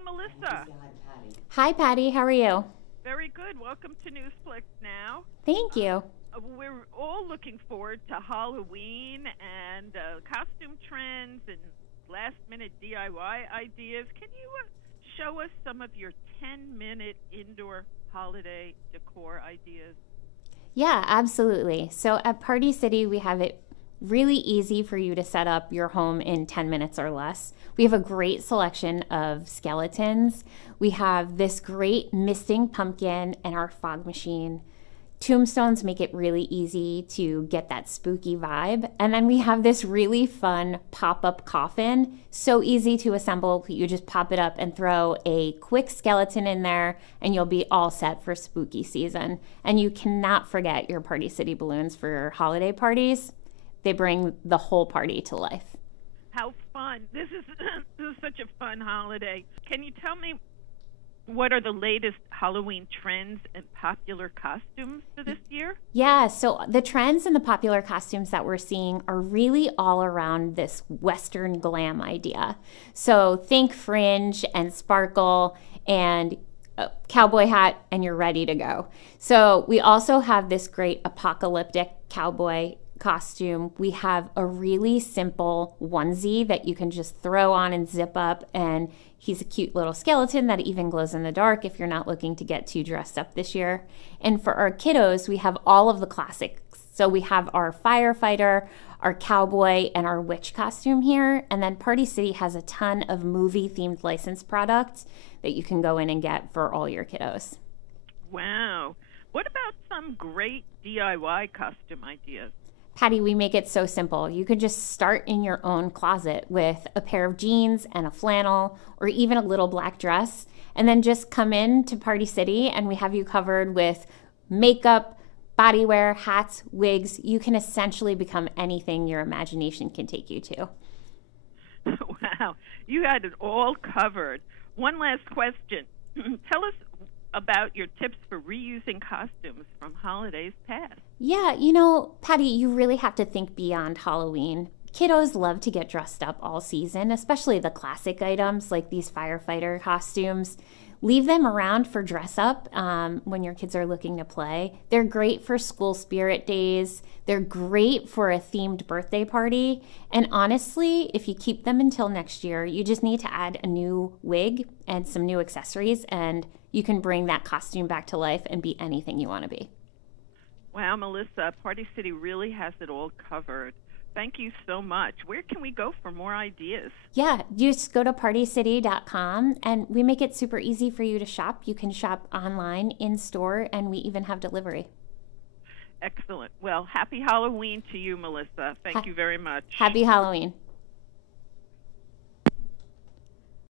afternoon, Melissa. Hi, Patty. How are you? Very good. Welcome to Newsplex Now. Thank you. We're all looking forward to Halloween and costume trends and last-minute DIY ideas. Can you show us some of your 10-minute indoor holiday decor ideas? Yeah, absolutely. So at Party City, we have it really easy for you to set up your home in 10 minutes or less. We have a great selection of skeletons. We have this great misting pumpkin and our fog machine. Tombstones make it really easy to get that spooky vibe. And then we have this really fun pop-up coffin. So easy to assemble. You just pop it up and throw a quick skeleton in there and you'll be all set for spooky season. And you cannot forget your Party City balloons for your holiday parties. They bring the whole party to life. How fun. This is such a fun holiday. Can you tell me what are the latest Halloween trends and popular costumes for this year? Yeah, so the trends and the popular costumes that we're seeing are really all around this Western glam idea. So think fringe and sparkle and a cowboy hat and you're ready to go. So we also have this great apocalyptic cowboy costume. We have a really simple onesie that you can just throw on and zip up, and he's a cute little skeleton that even glows in the dark if you're not looking to get too dressed up this year. And for our kiddos, we have all of the classics. So we have our firefighter, our cowboy, and our witch costume here. And then Party City has a ton of movie-themed licensed products that you can go in and get for all your kiddos. Wow. What about some great DIY costume ideas? Patty, we make it so simple. You could just start in your own closet with a pair of jeans and a flannel or even a little black dress, and then just come in to Party City and we have you covered with makeup, bodywear, hats, wigs. You can essentially become anything your imagination can take you to. Wow, you had it all covered. One last question. Tell us about your tips for reusing costumes from holidays past. Yeah, Patty, you really have to think beyond Halloween. Kiddos love to get dressed up all season, especially the classic items like these firefighter costumes. Leave them around for dress up when your kids are looking to play. They're great for school spirit days. They're great for a themed birthday party. And honestly, if you keep them until next year, you just need to add a new wig and some new accessories, and you can bring that costume back to life and be anything you want to be. Wow, Melissa, Party City really has it all covered. Thank you so much. Where can we go for more ideas? Yeah, just go to partycity.com and we make it super easy for you to shop. You can shop online, in store, and we even have delivery. Excellent. Well, happy Halloween to you, Melissa. Thank you very much. Happy Halloween.